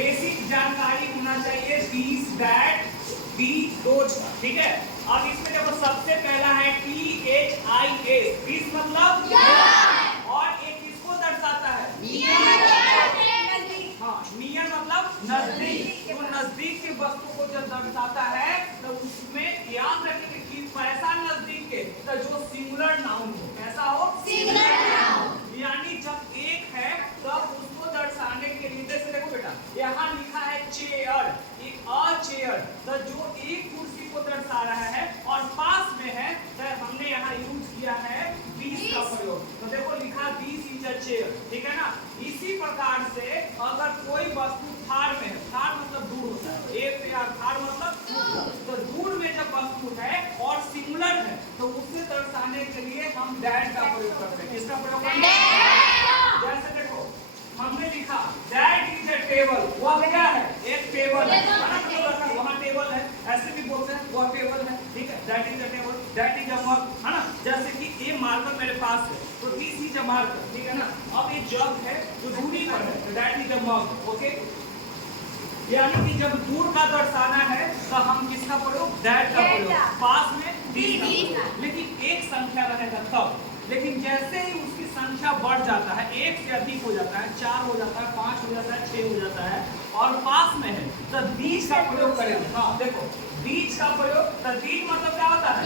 Basic जानकारी होना चाहिए दीज दैट बी दोज, ठीक है। अब इसमें देखो सबसे पहला है THIS, दिस मतलब और एक किसको दर्शाता है? हाँ, नियर मतलब नजदीक। तो नजदीक के वस्तु को जब दर्शाता है तो उसमें याद रखेंगे कि पैसा नजदीक के तो जो सिंगुलर नाउन हो, कैसा हो? Singular noun. यानी जब एक है तब उसको दर्शाने के लिए, जैसे देखो बेटा यहाँ लिखा है चेयर, एक अ चेयर, तो जो एक कुर्सी को दर्शा रहा है और पास में है तो हमने यहाँ यूज किया है 20 का प्रयोग। तो देखो लिखा 20 इज अ चेयर, ठीक है ना। इसी प्रकार से अगर कोई वस्तु थार में है, थार मतलब दूर होता है, एक पे थार मतलब दूर, तो दूर में जब वस्तु है और सिंगुलर है तो उसे दर्शाने के लिए हम दैट का प्रयोग करते हैं। किसका प्रयोग करते हैं? जैसे देखो हमने लिखा दैट इज अ टेबल, वह क्या है? एक टेबल है, वहाँ टेबल है, ऐसे भी बोलते हैं वह टेबल है, ठीक है। That is a table, that is a mug, है ना। जैसे कि ये मार्कर मेरे पास है तो दिस इज अ मार्कर, ठीक है ना। अब ये जग है जो दूरी पर है तो that is a mug, okay. यानी कि जब दूर का दर्शाना है तो हम किसका प्रयोग? दैट का प्रयोग। पास में दिस का, लेकिन एक संख्या रहेगा तब। लेकिन जैसे ही उसकी संख्या बढ़ जाता है, एक से अधिक हो जाता है, 4 हो जाता है, 5 हो जाता है, 6 हो जाता है और पास में है तो बीज का प्रयोग करेंगे। हाँ देखो बीज का प्रयोग, तो बीज मतलब क्या होता है?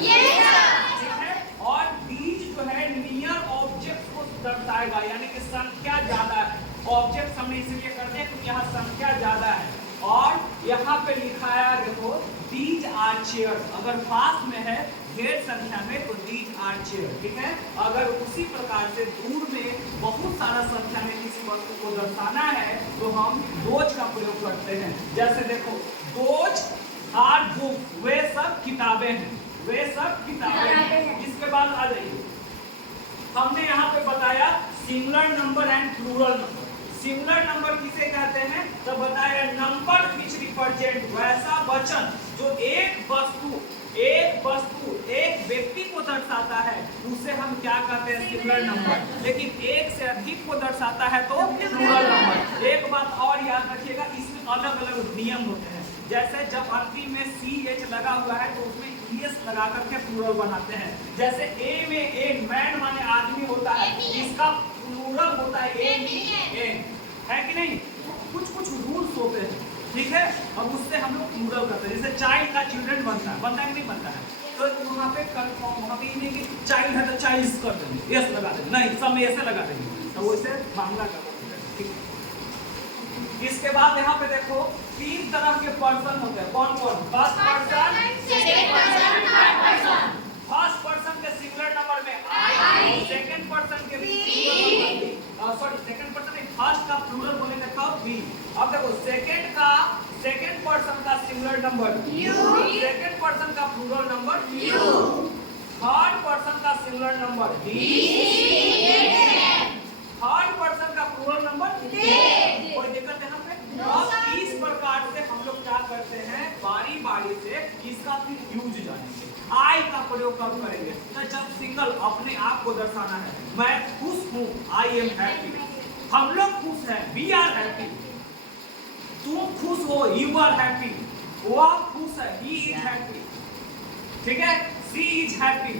ठीक है। और बीज जो है नियर ऑब्जेक्ट को दर्शाएगा, यानी कि संख्या ज्यादा है। ऑब्जेक्ट हमने इसलिए करते हैं क्योंकि यहाँ संख्या ज्यादा है। और यहाँ पे लिखा है देखो दीज आर चेयर, अगर पास में है ढेर संख्या में तो दीज आर चेयर, ठीक है। अगर उसी प्रकार से दूर में बहुत सारा संख्या में किसी वस्तु को दर्शाना है तो हम दोज का प्रयोग करते हैं। जैसे देखो दोज आर बुक, वे सब किताबें हैं, वे सब किताबें हैं। इसके बाद आ जाइए, हमने यहाँ पे बताया singular number and plural number. Singular number किसे कहते हैं? तो बताया नंबर विच रिप्रेजेंट, वैसा वचन जो एक वस्तु एक व्यक्ति को दर्शाता है उसे हम क्या कहते हैं? Singular number. लेकिन एक से अधिक को दर्शाता है तो प्लूरल नंबर। एक बात और याद रखिएगा, इसमें अलग अलग नियम होते हैं। जैसे जब अंतिम में CH लगा हुआ है तो उसमें ES लगा करके प्लूरल बनाते हैं। जैसे ए में ए, मैन माने आदमी होता है, इसका प्लूरल होता है ए, है कि नहीं? कुछ रूल्स होते हैं, ठीक है। अब उससे हम लोग प्लूरल करते हैं। जैसे चाइल्ड का चिल्ड्रन बनता है कि नहीं बनता है? तो वहाँ पे कंफर्म, वहाँ पे नहीं कि चाइल्ड है तो चाइल्ड कर देंगे, यस लगा देंगे, नहीं सब में ऐसे लगा देंगे, तो वो इसे मामला कर देंगे, ठीक है। इसके बाद यहाँ पे देखो 3 तरह के पर्सन होते हैं। कौन कौन? First person, second person, third person. First person के सिंगुलर नंबर में I, सेकंड पर्सन के सेकंड पर्सन नहीं, फर्स्ट का प्लूरल बोलेंगे तब V। अब देखो सेकंड पर्सन का singular number U, second person का plural number U, third person का singular number D, third person का प्लूरल नंबर They। कोई दिक्कत यहाँ पे? अब इस प्रकार से हम लोग क्या करते हैं, बारी बारी से इसका फिर यूज जानेंगे। आई का प्रयोग कब करेंगे? तो जब सिंगल अपने आप को दर्शाना है, मैं खुश हूँ, आई एम हैप्पी, हम लोग खुश हैं, वी आर हैप्पी, तुम खुश हो, यू आर हैप्पी, वह खुश है, ही इज हैप्पी, ठीक है। She is happy,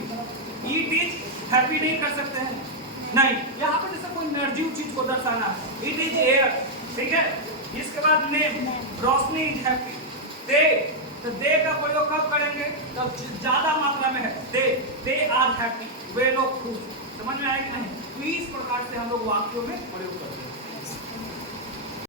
it is happy नहीं कर सकते हैं, नहीं। यहाँ पर जैसे कोई एनर्जी चीज को दर्शाना है, इट इज एयर, ठीक है। इसके बाद नेम, रोशनी इज हैप्पी, दे, तो दे का प्रयोग कब करेंगे? तब ज्यादा मात्रा में है, दे आर हैप्पी, वे लोग खुश। समझ में आया कि नहीं? तो इस प्रकार से हम लोग वाक्यों में प्रयोग करते हैं।